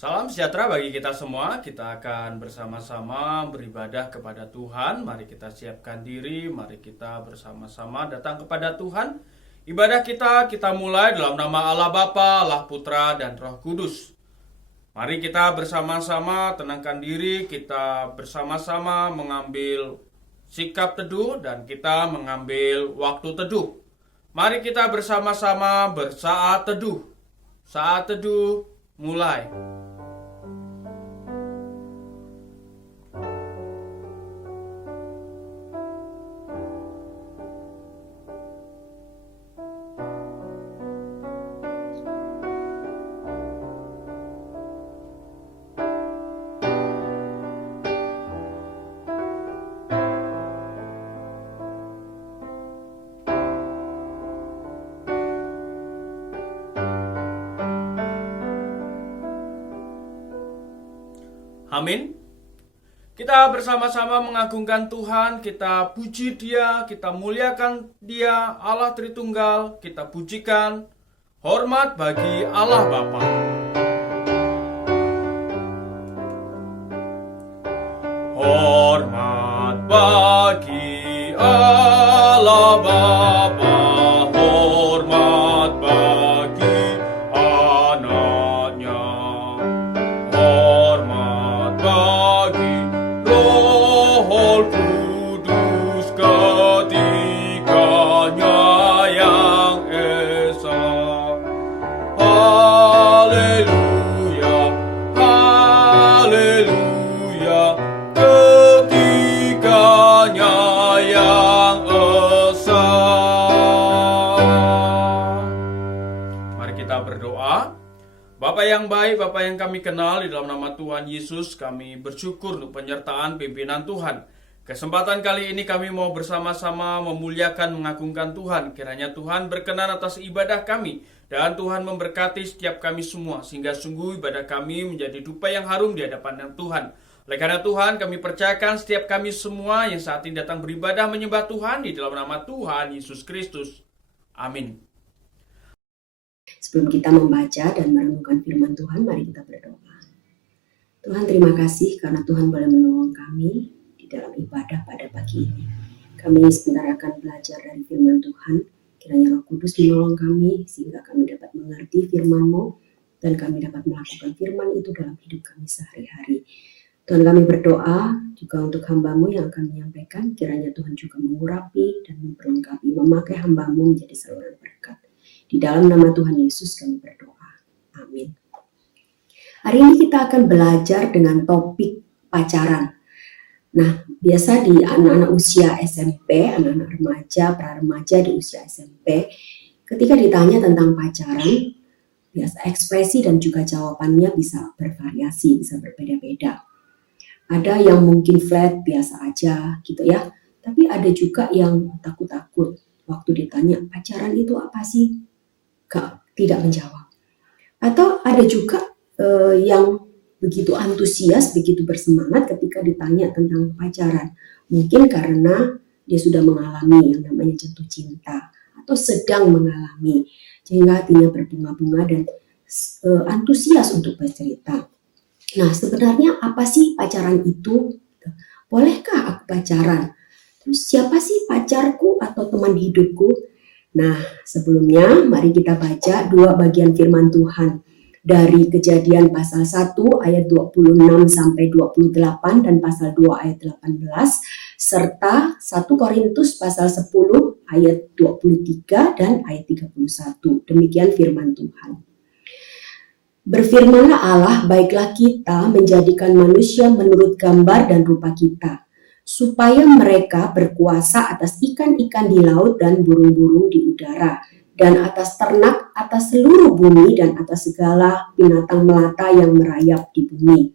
Salam sejahtera bagi kita semua. Kita akan bersama-sama beribadah kepada Tuhan. Mari kita siapkan diri, mari kita bersama-sama datang kepada Tuhan. Ibadah kita mulai dalam nama Allah Bapa, Allah Putra, dan Roh Kudus. Mari kita bersama-sama tenangkan diri, kita bersama-sama mengambil sikap teduh dan kita mengambil waktu teduh. Mari kita bersama-sama bersaat teduh. Saat teduh mulai. Amin. Kita bersama-sama mengagungkan Tuhan, kita puji Dia, kita muliakan Dia, Allah Tritunggal, kita pujikan. Hormat bagi Allah Bapa. Hormat bagi Allah Bapa, hormat bagi anaknya, hormat bagi Roh Kudus ketiganya yang esa. Haleluya, haleluya, ketiganya yang esa. Mari kita berdoa. Bapa yang baik, Bapa yang kami kenal, di dalam nama Tuhan Yesus kami bersyukur untuk penyertaan pimpinan Tuhan. Kesempatan kali ini kami mau bersama-sama memuliakan, mengagungkan Tuhan. Kiranya Tuhan berkenan atas ibadah kami, dan Tuhan memberkati setiap kami semua, sehingga sungguh ibadah kami menjadi dupa yang harum di hadapan Tuhan. Oleh karena Tuhan, kami percayakan setiap kami semua yang saat ini datang beribadah menyembah Tuhan di dalam nama Tuhan Yesus Kristus. Amin. Sebelum kita membaca dan merenungkan firman Tuhan, mari kita berdoa. Tuhan, terima kasih karena Tuhan boleh menolong kami di dalam ibadah pada pagi ini. Kami sebentar akan belajar dari firman Tuhan. Kiranya Roh Kudus menolong kami sehingga kami dapat mengerti firman-Mu dan kami dapat melakukan firman itu dalam hidup kami sehari-hari. Tuhan, kami berdoa juga untuk hamba-Mu yang akan menyampaikan. Kiranya Tuhan juga mengurapi dan memperlengkapi, memakai hamba-Mu menjadi saluran berkat. Di dalam nama Tuhan Yesus kami berdoa. Amin. Hari ini kita akan belajar dengan topik pacaran. Nah, biasa di anak-anak usia SMP, anak-anak remaja, pra-remaja di usia SMP, ketika ditanya tentang pacaran, biasa ekspresi dan juga jawabannya bisa bervariasi, bisa berbeda-beda. Ada yang mungkin flat, biasa aja gitu ya. Tapi ada juga yang takut-takut waktu ditanya pacaran itu apa sih? Tidak menjawab. Atau ada juga yang begitu antusias, begitu bersemangat ketika ditanya tentang pacaran. Mungkin karena dia sudah mengalami yang namanya jatuh cinta atau sedang mengalami, sehingga hatinya berbunga-bunga dan antusias untuk bercerita. Nah, sebenarnya apa sih pacaran itu? Bolehkah aku pacaran? Terus siapa sih pacarku atau teman hidupku? Nah, sebelumnya mari kita baca dua bagian firman Tuhan dari Kejadian pasal 1 ayat 26 sampai 28 dan pasal 2 ayat 18 serta 1 Korintus pasal 10 ayat 23 dan ayat 31. Demikian firman Tuhan. Berfirmanlah Allah, baiklah kita menjadikan manusia menurut gambar dan rupa kita, supaya mereka berkuasa atas ikan-ikan di laut dan burung-burung di udara, dan atas ternak, atas seluruh bumi, dan atas segala binatang melata yang merayap di bumi.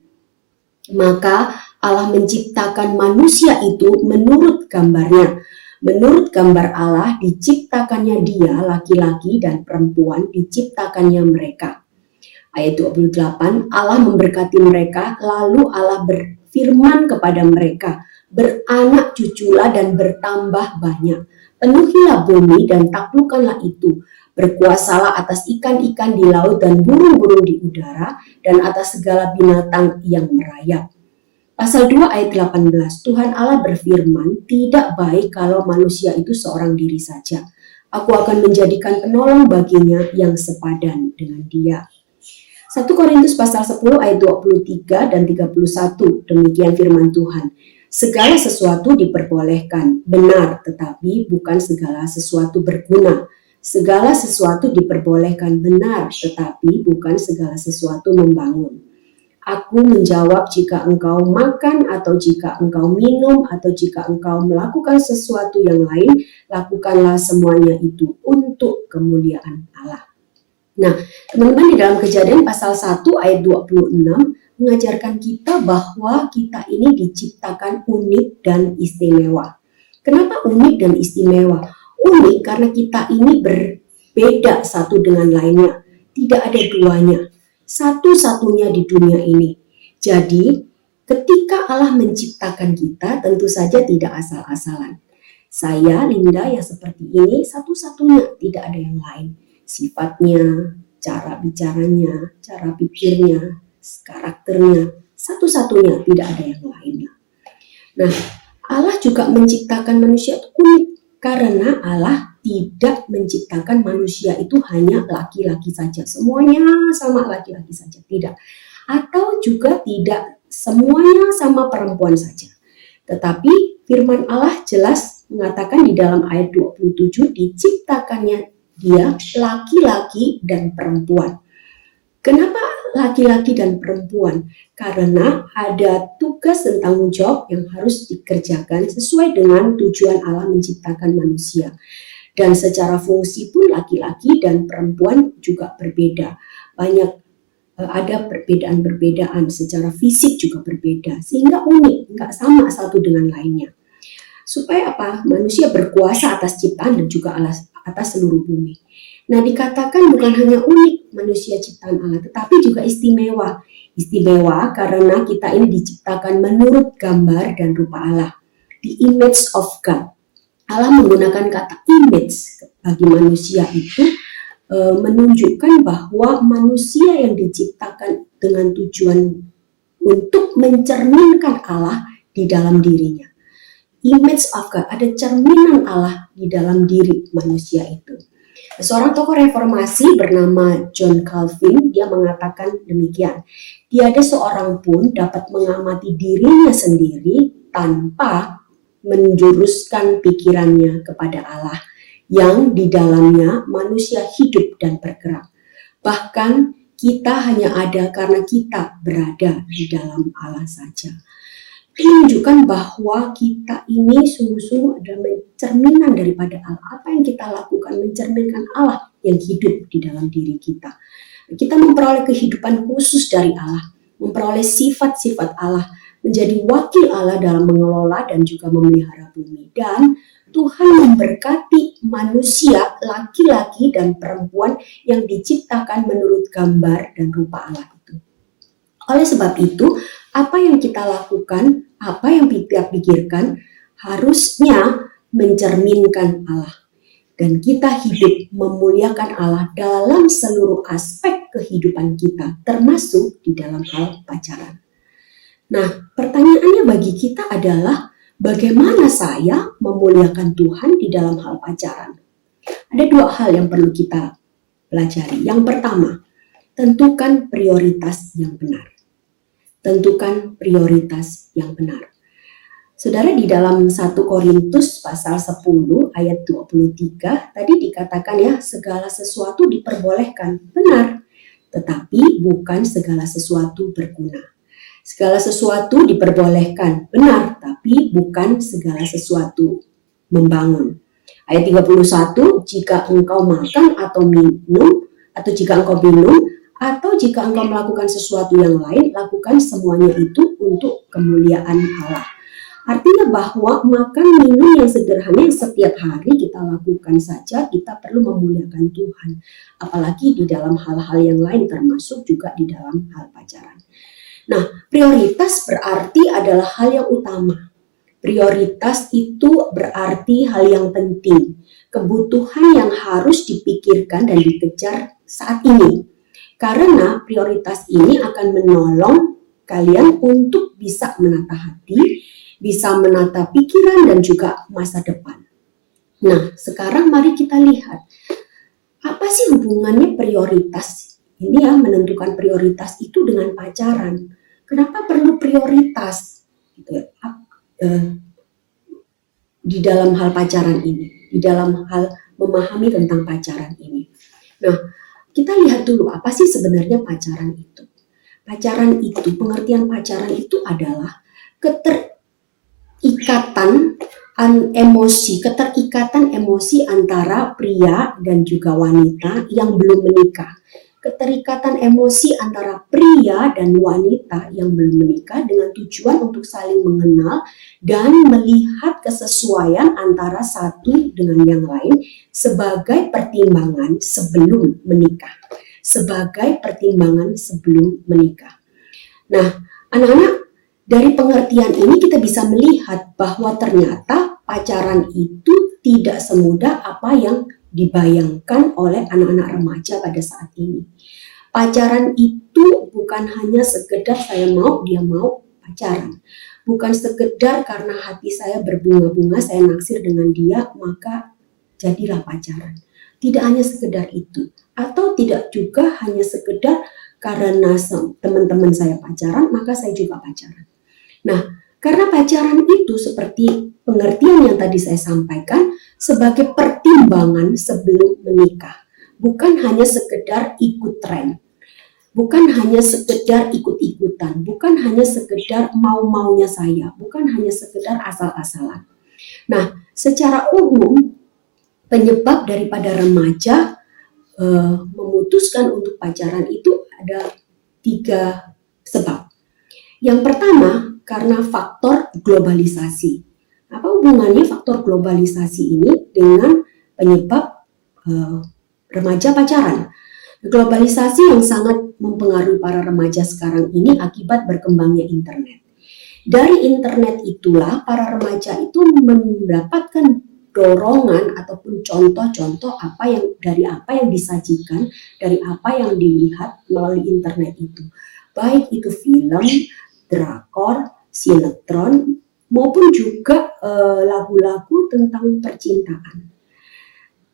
Maka Allah menciptakan manusia itu menurut gambarnya. Menurut gambar Allah diciptakannya dia, laki-laki dan perempuan diciptakannya mereka. Ayat 28, Allah memberkati mereka, lalu Allah berfirman kepada mereka, beranak cuculah dan bertambah banyak. Penuhilah bumi dan taklukkanlah itu. Berkuasalah atas ikan-ikan di laut dan burung-burung di udara dan atas segala binatang yang merayap. Pasal 2 ayat 18, Tuhan Allah berfirman, tidak baik kalau manusia itu seorang diri saja. Aku akan menjadikan penolong baginya yang sepadan dengan dia. 1 Korintus pasal 10 ayat 23 dan 31, demikian firman Tuhan. Segala sesuatu diperbolehkan, benar, tetapi bukan segala sesuatu berguna. Segala sesuatu diperbolehkan, benar, tetapi bukan segala sesuatu membangun. Aku menjawab, jika engkau makan atau jika engkau minum atau jika engkau melakukan sesuatu yang lain, lakukanlah semuanya itu untuk kemuliaan Allah. Nah, teman-teman, di dalam Kejadian pasal 1 ayat 26 mengajarkan kita bahwa kita ini diciptakan unik dan istimewa. Kenapa unik dan istimewa? Unik karena kita ini berbeda satu dengan lainnya. Tidak ada duanya. Satu-satunya di dunia ini. Jadi, ketika Allah menciptakan kita, tentu saja tidak asal-asalan. Saya, Linda, yang seperti ini, satu-satunya, tidak ada yang lain. Sifatnya, cara bicaranya, cara pikirnya, karakternya, satu-satunya, tidak ada yang lainnya. Nah, Allah juga menciptakan manusia itu unik karena Allah tidak menciptakan manusia itu hanya laki-laki saja, semuanya sama laki-laki saja, tidak. Atau juga tidak semuanya sama perempuan saja. Tetapi firman Allah jelas mengatakan di dalam ayat 27, diciptakannya dia laki-laki dan perempuan. Kenapa laki-laki dan perempuan? Karena ada tugas dan tanggung jawab yang harus dikerjakan sesuai dengan tujuan Allah menciptakan manusia. Dan secara fungsi pun laki-laki dan perempuan juga berbeda. Ada perbedaan-perbedaan, secara fisik juga berbeda, sehingga unik, nggak sama satu dengan lainnya. Supaya apa? Manusia berkuasa atas ciptaan dan juga atas seluruh bumi. Nah, dikatakan bukan hanya unik manusia ciptaan Allah, tetapi juga istimewa. Istimewa karena kita ini diciptakan menurut gambar dan rupa Allah. The image of God. Allah menggunakan kata image bagi manusia itu menunjukkan bahwa manusia yang diciptakan dengan tujuan untuk mencerminkan Allah di dalam dirinya. Image of God, ada cerminan Allah di dalam diri manusia itu. Seorang tokoh reformasi bernama John Calvin, dia mengatakan demikian. Tiada seorang pun dapat mengamati dirinya sendiri tanpa menjuruskan pikirannya kepada Allah, yang di dalamnya manusia hidup dan bergerak. Bahkan kita hanya ada karena kita berada di dalam Allah saja. Menunjukkan bahwa kita ini sungguh-sungguh adalah cerminan daripada Allah. Apa yang kita lakukan mencerminkan Allah yang hidup di dalam diri kita. Kita memperoleh kehidupan khusus dari Allah, memperoleh sifat-sifat Allah, menjadi wakil Allah dalam mengelola dan juga memelihara bumi. Dan Tuhan memberkati manusia, laki-laki dan perempuan yang diciptakan menurut gambar dan rupa Allah itu. Oleh sebab itu, apa yang kita lakukan, apa yang kita pikirkan, harusnya mencerminkan Allah. Dan kita hidup memuliakan Allah dalam seluruh aspek kehidupan kita, termasuk di dalam hal pacaran. Nah, pertanyaannya bagi kita adalah, bagaimana saya memuliakan Tuhan di dalam hal pacaran? Ada dua hal yang perlu kita pelajari. Yang pertama, tentukan prioritas yang benar. Tentukan prioritas yang benar. Saudara, di dalam 1 Korintus pasal 10 ayat 23 tadi dikatakan ya, segala sesuatu diperbolehkan, benar, tetapi bukan segala sesuatu berguna. Segala sesuatu diperbolehkan, benar, tapi bukan segala sesuatu membangun. Ayat 31, jika engkau makan atau minum, atau jika engkau minum, atau jika engkau melakukan sesuatu yang lain, lakukan semuanya itu untuk kemuliaan Allah. Artinya bahwa makan minum yang sederhana yang setiap hari kita lakukan saja, kita perlu memuliakan Tuhan. Apalagi di dalam hal-hal yang lain, termasuk juga di dalam hal pacaran. Nah, prioritas berarti adalah hal yang utama. Prioritas itu berarti hal yang penting. kebutuhan yang harus dipikirkan dan dikejar saat ini. Karena prioritas ini akan menolong kalian untuk bisa menata hati, bisa menata pikiran dan juga masa depan. Nah, sekarang mari kita lihat apa sih hubungannya prioritas ini ya, menentukan prioritas itu dengan pacaran. Kenapa perlu prioritas gitu ya, di dalam hal pacaran ini, di dalam hal memahami tentang pacaran ini. Nah, kita lihat dulu apa sih sebenarnya pacaran itu. Pacaran itu, pengertian pacaran itu adalah keterikatan emosi antara pria dan juga wanita yang belum menikah. Keterikatan emosi antara pria dan wanita yang belum menikah dengan tujuan untuk saling mengenal dan melihat kesesuaian antara satu dengan yang lain sebagai pertimbangan sebelum menikah. Sebagai pertimbangan sebelum menikah. Nah, anak-anak, dari pengertian ini kita bisa melihat bahwa ternyata pacaran itu tidak semudah apa yang dibayangkan oleh anak-anak remaja pada saat ini. Pacaran itu bukan hanya sekedar saya mau, dia mau pacaran. Bukan sekedar karena hati saya berbunga-bunga, saya naksir dengan dia, maka jadilah pacaran. Tidak hanya sekedar itu. Atau tidak juga hanya sekedar karena teman-teman saya pacaran, maka saya juga pacaran. Nah, karena pacaran itu seperti pengertian yang tadi saya sampaikan sebagai pertimbangan sebelum menikah. Bukan hanya sekedar ikut tren. Bukan hanya sekedar ikut-ikutan. Bukan hanya sekedar mau-maunya saya. Bukan hanya sekedar asal-asalan. Nah, secara umum penyebab daripada remaja memutuskan untuk pacaran itu ada 3 sebab. Yang pertama, karena faktor globalisasi. Apa hubungannya faktor globalisasi ini dengan penyebab remaja pacaran? Globalisasi yang sangat mempengaruhi para remaja sekarang ini akibat berkembangnya internet. Dari internet itulah para remaja itu mendapatkan dorongan ataupun contoh-contoh apa yang disajikan, dari apa yang dilihat melalui internet itu. Baik itu film, drakor, sinetron, maupun juga lagu-lagu tentang percintaan.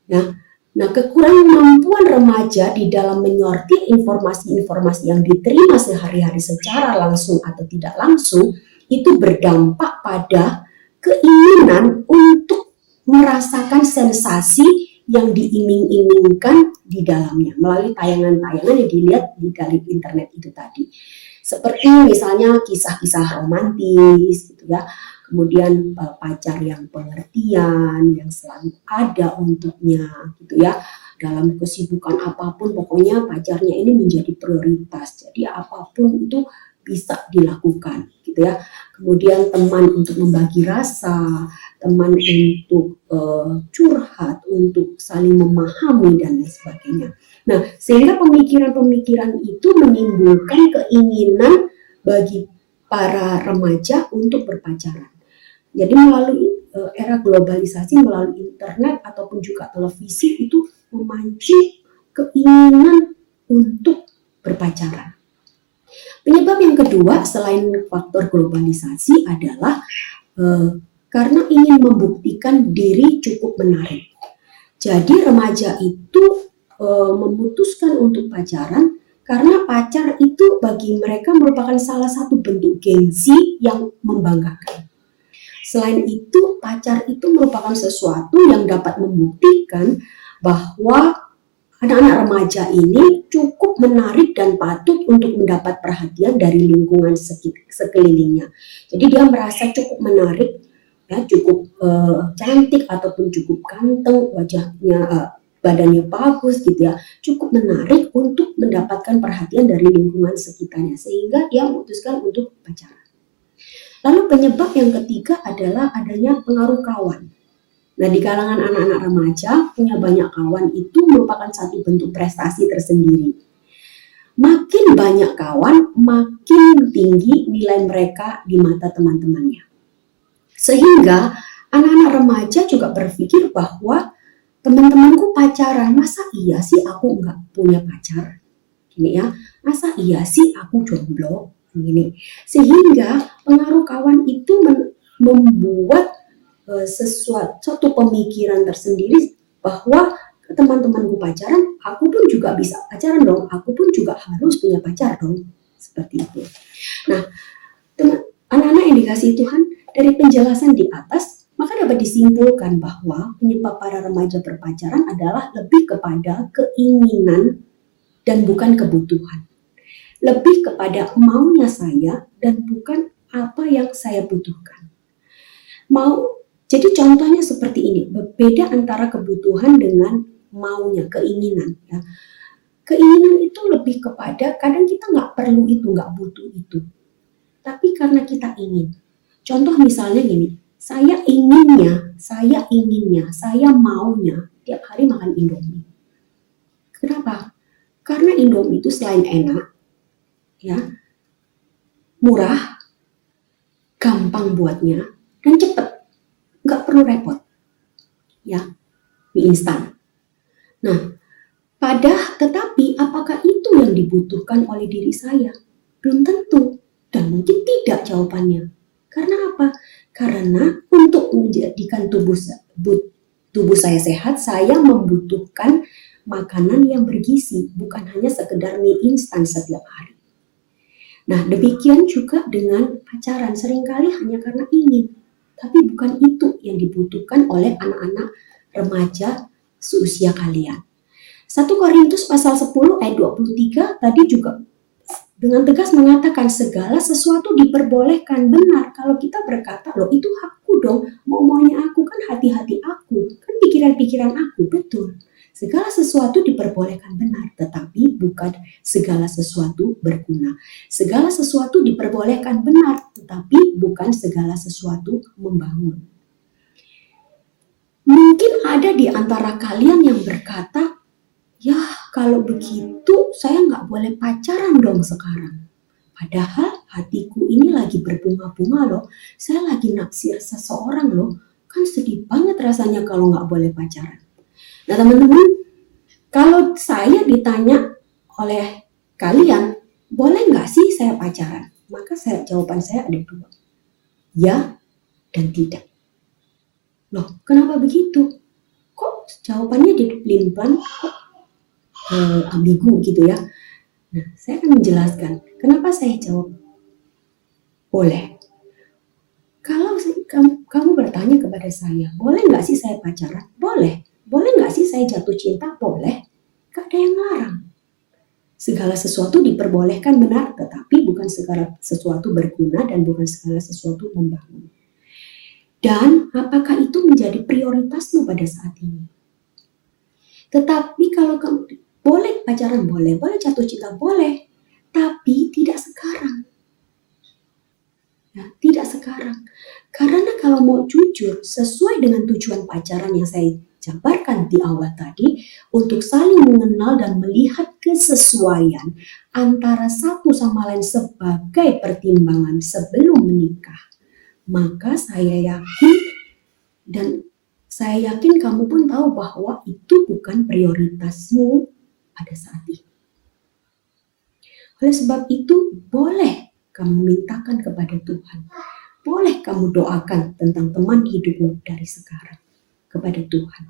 Nah, kekurangan kemampuan remaja di dalam menyortir informasi-informasi yang diterima sehari-hari secara langsung atau tidak langsung itu berdampak pada keinginan untuk merasakan sensasi yang diiming-imingkan di dalamnya melalui tayangan-tayangan yang dilihat di dalam internet itu tadi. Seperti misalnya kisah-kisah romantis gitu ya. Kemudian pacar yang pengertian, yang selalu ada untuknya gitu ya. Dalam kesibukan apapun pokoknya pacarnya ini menjadi prioritas. Jadi apapun itu bisa dilakukan gitu ya. Kemudian teman untuk membagi rasa, teman untuk curhat, untuk saling memahami dan lain sebagainya. Nah, sehingga pemikiran-pemikiran itu menimbulkan keinginan bagi para remaja untuk berpacaran. Jadi melalui era globalisasi, melalui internet ataupun juga televisi itu memancing keinginan untuk berpacaran. Penyebab yang kedua selain faktor globalisasi adalah karena ingin membuktikan diri cukup menarik. Jadi remaja itu memutuskan untuk pacaran karena pacar itu bagi mereka merupakan salah satu bentuk gengsi yang membanggakan. Selain itu, pacar itu merupakan sesuatu yang dapat membuktikan bahwa anak-anak remaja ini cukup menarik dan patut untuk mendapat perhatian dari lingkungan sekelilingnya. Jadi dia merasa cukup menarik, ya, cukup cantik ataupun cukup ganteng, wajahnya, badannya bagus gitu ya, cukup menarik untuk mendapatkan perhatian dari lingkungan sekitarnya sehingga dia memutuskan untuk pacaran. Lalu penyebab yang ketiga adalah adanya pengaruh kawan. Nah, di kalangan anak-anak remaja punya banyak kawan itu merupakan satu bentuk prestasi tersendiri. Makin banyak kawan, makin tinggi nilai mereka di mata teman-temannya. Sehingga anak-anak remaja juga berpikir bahwa teman-temanku pacaran, masa iya sih aku nggak punya pacar? Gini ya, masa iya sih aku jomblo? Gini. Sehingga pengaruh kawan itu membuat satu pemikiran tersendiri bahwa teman-temanku pacaran, aku pun juga bisa pacaran dong, aku pun juga harus punya pacar dong, seperti itu. Nah, anak-anak yang dikasihi Tuhan, dari penjelasan di atas, maka dapat disimpulkan bahwa penyebab para remaja berpacaran adalah lebih kepada keinginan dan bukan kebutuhan. Lebih kepada maunya saya dan bukan apa yang saya butuhkan. Jadi contohnya seperti ini, berbeda antara kebutuhan dengan maunya, keinginan. Ya. Keinginan itu lebih kepada, kadang kita nggak perlu itu, nggak butuh itu. Tapi karena kita ingin. Contoh misalnya gini, saya maunya tiap hari makan Indomie. Kenapa? Karena Indomie itu selain enak, ya, murah, gampang buatnya, dan cepat. Nggak perlu repot. Ya, mie instan. Nah, tetapi apakah itu yang dibutuhkan oleh diri saya? Belum tentu, dan mungkin tidak jawabannya. Karena apa? Karena untuk menjadikan tubuh saya sehat, saya membutuhkan makanan yang bergizi, bukan hanya sekedar mie instan setiap hari. Nah, demikian juga dengan pacaran, seringkali hanya karena ingin, tapi bukan itu yang dibutuhkan oleh anak-anak remaja seusia kalian. 1 Korintus pasal 10 ayat 23 tadi juga dengan tegas mengatakan segala sesuatu diperbolehkan. Benar, kalau kita berkata, loh itu hakku dong, maunya aku, kan hati-hati aku, kan pikiran-pikiran aku, betul. Segala sesuatu diperbolehkan, benar, tetapi bukan segala sesuatu berguna. Segala sesuatu diperbolehkan, benar, tetapi bukan segala sesuatu membangun. Mungkin ada di antara kalian yang berkata, ya kalau begitu saya nggak boleh pacaran dong sekarang. Padahal hatiku ini lagi berbunga-bunga loh. Saya lagi naksir seseorang loh. Kan sedih banget rasanya kalau nggak boleh pacaran. Nah teman-teman, kalau saya ditanya oleh kalian, boleh nggak sih saya pacaran? Maka jawaban saya ada 2. Ya dan tidak. Loh, kenapa begitu? Kok jawabannya dipelin-pelan? Kok ambigu gitu ya. Nah, saya akan menjelaskan kenapa saya jawab boleh. Kalau kamu bertanya kepada saya, boleh nggak sih saya pacaran? Boleh. Boleh nggak sih saya jatuh cinta? Boleh. Gak ada yang larang. Segala sesuatu diperbolehkan, benar, tetapi bukan segala sesuatu berguna dan bukan segala sesuatu membangun. Dan apakah itu menjadi prioritasmu pada saat ini? Tetapi kalau kamu boleh pacaran, boleh jatuh cinta, boleh, tapi tidak sekarang. Ya, tidak sekarang. Karena kalau mau jujur, sesuai dengan tujuan pacaran yang saya jabarkan di awal tadi, untuk saling mengenal dan melihat kesesuaian antara satu sama lain sebagai pertimbangan sebelum menikah, maka saya yakin kamu pun tahu bahwa itu bukan prioritasmu pada saat ini. Oleh sebab itu, boleh kamu mintakan kepada Tuhan. Boleh kamu doakan tentang teman hidupmu dari sekarang kepada Tuhan.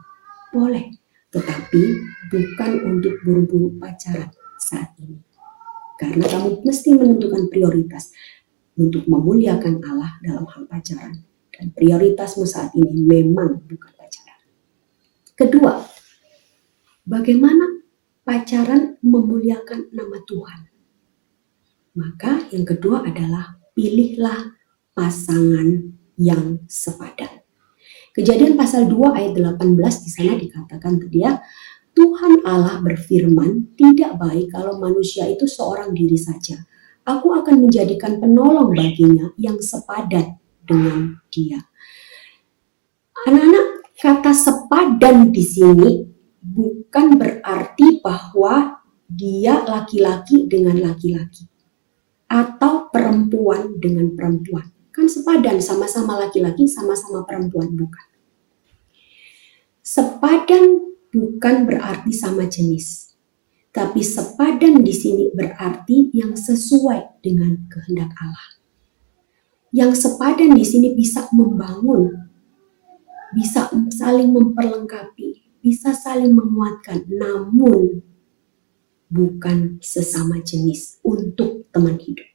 Boleh, tetapi bukan untuk buru-buru pacaran saat ini. Karena kamu mesti menentukan prioritas untuk memuliakan Allah dalam hal pacaran. Dan prioritasmu saat ini memang bukan pacaran. Kedua, bagaimana pacaran memuliakan nama Tuhan? Maka yang kedua adalah pilihlah pasangan yang sepadan. Kejadian pasal 2 ayat 18 di sana dikatakan dia, Tuhan Allah berfirman, tidak baik kalau manusia itu seorang diri saja. Aku akan menjadikan penolong baginya yang sepadan dengan dia. Anak-anak, kata sepadan di sini bukan berarti bahwa dia laki-laki dengan laki-laki atau perempuan dengan perempuan. Kan sepadan, sama-sama laki-laki, sama-sama perempuan, bukan. Sepadan bukan berarti sama jenis, tapi sepadan di sini berarti yang sesuai dengan kehendak Allah. Yang sepadan di sini bisa membangun, bisa saling memperlengkapi, bisa saling menguatkan, namun bukan sesama jenis untuk teman hidup.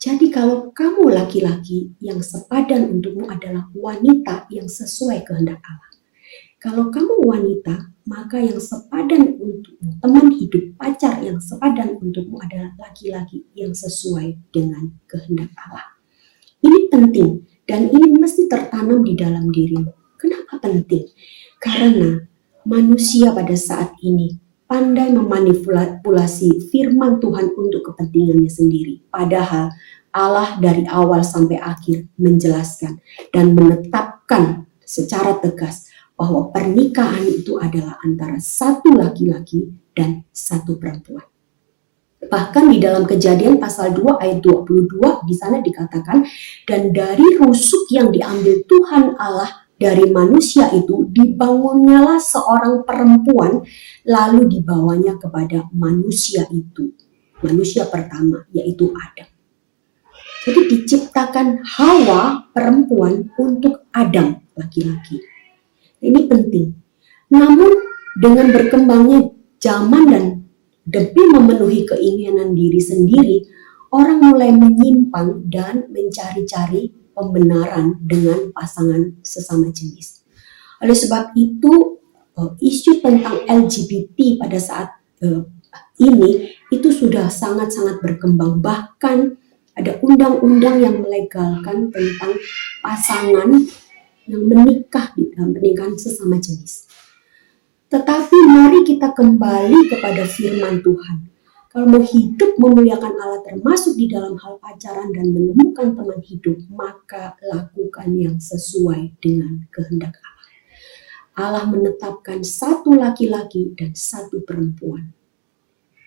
Jadi kalau kamu laki-laki, yang sepadan untukmu adalah wanita yang sesuai kehendak Allah. Kalau kamu wanita, maka yang sepadan untukmu, teman hidup, pacar yang sepadan untukmu adalah laki-laki yang sesuai dengan kehendak Allah. Ini penting dan ini mesti tertanam di dalam dirimu. Kenapa penting? Karena manusia pada saat ini pandai memanipulasi firman Tuhan untuk kepentingannya sendiri. Padahal Allah dari awal sampai akhir menjelaskan dan menetapkan secara tegas bahwa pernikahan itu adalah antara satu laki-laki dan satu perempuan. Bahkan di dalam Kejadian pasal 2 ayat 22 di sana dikatakan, dan dari rusuk yang diambil Tuhan Allah dari manusia itu dibangunnyalah seorang perempuan, lalu dibawanya kepada manusia itu, manusia pertama yaitu Adam. Jadi diciptakan Hawa perempuan untuk Adam laki-laki. Ini penting. Namun dengan berkembangnya zaman dan demi memenuhi keinginan diri sendiri, orang mulai menyimpang dan mencari-cari pembenaran dengan pasangan sesama jenis. Oleh sebab itu, isu tentang LGBT pada saat ini itu sudah sangat-sangat berkembang. Bahkan ada undang-undang yang melegalkan tentang pasangan yang menikah di dalam pernikahan sesama jenis. Tetapi mari kita kembali kepada firman Tuhan. Kalau mau hidup memuliakan Allah termasuk di dalam hal pacaran dan menemukan teman hidup, maka lakukan yang sesuai dengan kehendak Allah. Allah menetapkan satu laki-laki dan satu perempuan.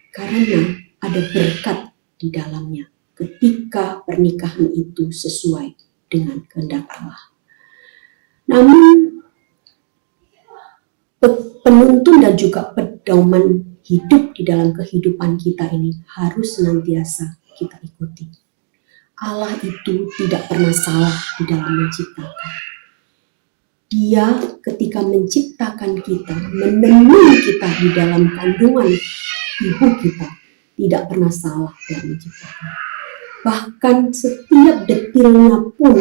Karena ada berkat di dalamnya ketika pernikahan itu sesuai dengan kehendak Allah. Namun penuntun dan juga pedoman hidup di dalam kehidupan kita ini harus senantiasa kita ikuti. Allah itu tidak pernah salah di dalam menciptakan. Dia ketika menciptakan kita, menemui kita di dalam kandungan ibu kita, tidak pernah salah dalam menciptakan. Bahkan setiap detilnya pun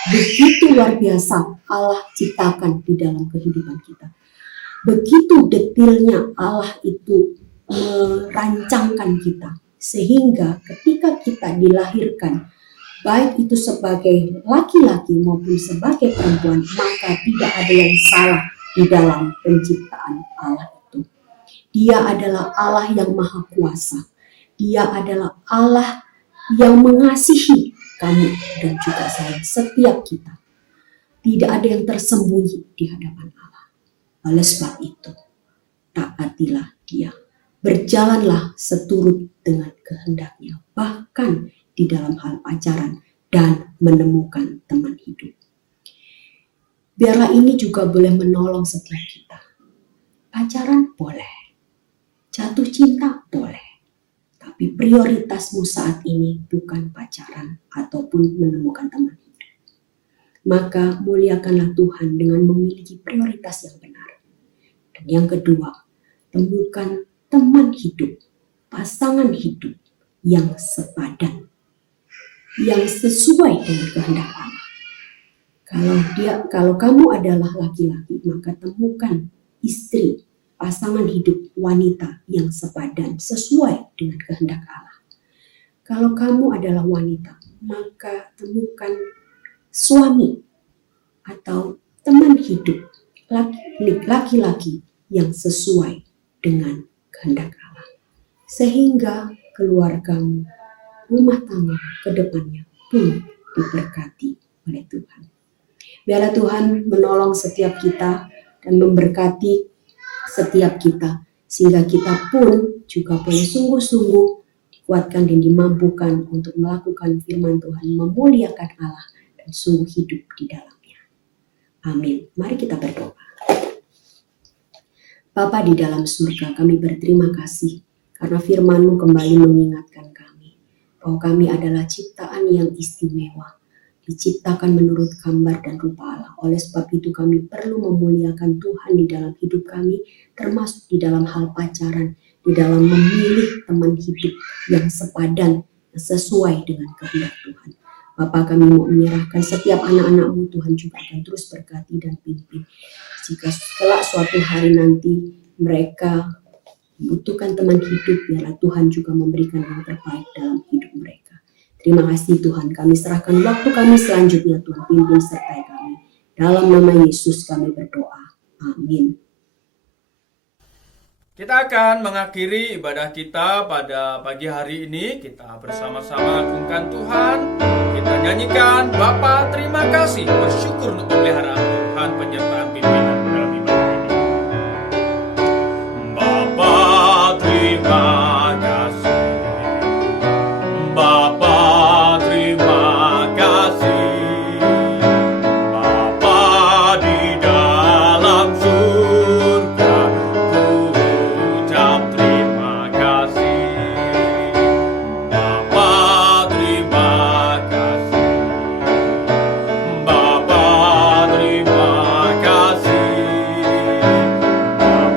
begitu luar biasa Allah ciptakan di dalam kehidupan kita. Begitu detilnya Allah itu merancangkan kita, sehingga ketika kita dilahirkan, baik itu sebagai laki-laki maupun sebagai perempuan, maka tidak ada yang salah di dalam penciptaan Allah itu. Dia adalah Allah yang maha kuasa. Dia adalah Allah yang mengasihi kamu dan juga saya, setiap kita. Tidak ada yang tersembunyi di hadapan Allah. Oleh sebab itu, taatilah Dia. Berjalanlah seturut dengan kehendaknya, bahkan di dalam hal pacaran dan menemukan teman hidup. Biarlah ini juga boleh menolong setiap kita. Pacaran boleh, jatuh cinta boleh. Tapi prioritasmu saat ini bukan pacaran ataupun menemukan teman hidup. Maka muliakanlah Tuhan dengan memiliki prioritas yang benar. Dan yang kedua, temukan teman hidup, pasangan hidup yang sepadan, yang sesuai dengan kehendak Allah. Kalau kamu adalah laki-laki, maka temukan istri, pasangan hidup wanita yang sepadan, sesuai dengan kehendak Allah. Kalau kamu adalah wanita, maka temukan suami atau teman hidup laki-laki yang sesuai dengan kehendak Allah. Sehingga keluargamu, rumah tangga ke depannya pun diberkati oleh Tuhan. Biarlah Tuhan menolong setiap kita dan memberkati setiap kita, sehingga kita pun juga boleh sungguh-sungguh dikuatkan dan dimampukan untuk melakukan firman Tuhan, memuliakan Allah dan sungguh hidup di dalamnya. Amin. Mari kita berdoa. Bapa di dalam surga, kami berterima kasih karena firman-Mu kembali mengingatkan kami bahwa kami adalah ciptaan yang istimewa, diciptakan menurut gambar dan rupa Allah. Oleh sebab itu kami perlu memuliakan Tuhan di dalam hidup kami, termasuk di dalam hal pacaran, di dalam memilih teman hidup yang sepadan, sesuai dengan kehendak Tuhan. Bapa, kami mau menyerahkan setiap anak-anak-Mu, Tuhan juga akan terus berkati dan pimpin. Jika kelak suatu hari nanti mereka membutuhkan teman hidup, biarlah Tuhan juga memberikan yang terbaik dalam hidup mereka. Terima kasih Tuhan, kami serahkan waktu kami selanjutnya, Tuhan pimpin sertai kami. Dalam nama Yesus kami berdoa. Amin. Kita akan mengakhiri ibadah kita pada pagi hari ini. Kita bersama-sama agungkan Tuhan. Kita nyanyikan Bapa terima kasih, bersyukur untuk pemeliharaan Tuhan, penyertaan pimpinan dalam ibadah ini. Bapa terima kasih, Bapa terima kasih, Bapa di dalam surga, ku ucap terima kasih. Bapa terima kasih, Bapa terima kasih,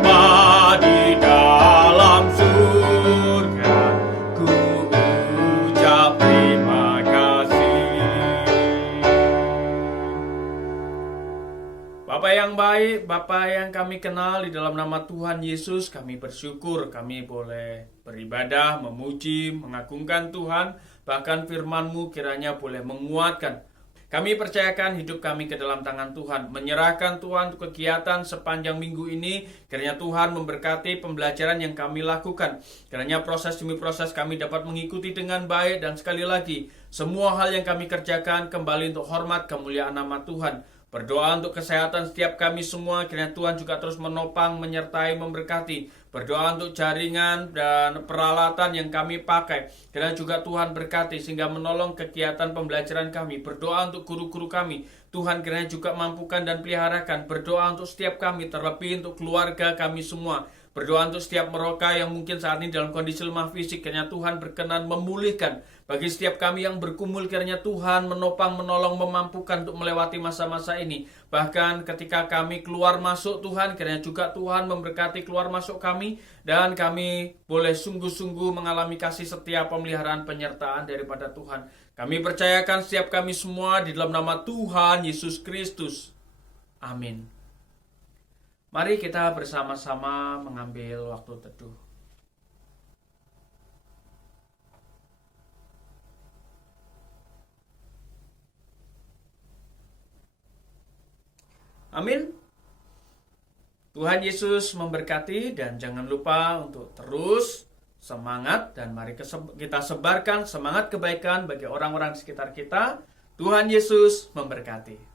Bapa di dalam surga, ku ucap terima kasih. Bapa yang baik, Bapa yang kami kenal, di dalam nama Tuhan Yesus kami bersyukur kami boleh beribadah, memuji, mengagungkan Tuhan, bahkan firman-Mu kiranya boleh menguatkan. Kami percayakan hidup kami ke dalam tangan Tuhan, menyerahkan Tuhan untuk kegiatan sepanjang minggu ini. Kiranya Tuhan memberkati pembelajaran yang kami lakukan. Kiranya proses demi proses kami dapat mengikuti dengan baik, dan sekali lagi, semua hal yang kami kerjakan kembali untuk hormat kemuliaan nama Tuhan. Berdoa untuk kesehatan setiap kami semua, kiranya Tuhan juga terus menopang, menyertai, memberkati. Berdoa untuk jaringan dan peralatan yang kami pakai, kiranya juga Tuhan berkati sehingga menolong kegiatan pembelajaran kami. Berdoa untuk guru-guru kami, Tuhan kiranya juga mampukan dan peliharakan. Berdoa untuk setiap kami, terlebih untuk keluarga kami semua. Berdoa untuk setiap mereka yang mungkin saat ini dalam kondisi lemah fisik, kiranya Tuhan berkenan memulihkan. Bagi setiap kami yang bergumul, kiranya Tuhan menopang, menolong, memampukan untuk melewati masa-masa ini. Bahkan ketika kami keluar masuk, Tuhan, kiranya juga Tuhan memberkati keluar masuk kami, dan kami boleh sungguh-sungguh mengalami kasih setia, pemeliharaan, penyertaan daripada Tuhan. Kami percayakan setiap kami semua di dalam nama Tuhan Yesus Kristus. Amin. Mari kita bersama-sama mengambil waktu teduh. Amin. Tuhan Yesus memberkati, dan jangan lupa untuk terus semangat, dan mari kita sebarkan semangat kebaikan bagi orang-orang sekitar kita. Tuhan Yesus memberkati.